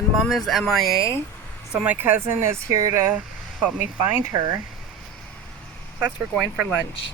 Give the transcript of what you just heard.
and Mom is MIA, so my cousin is here to help me find her. Plus, we're going for lunch.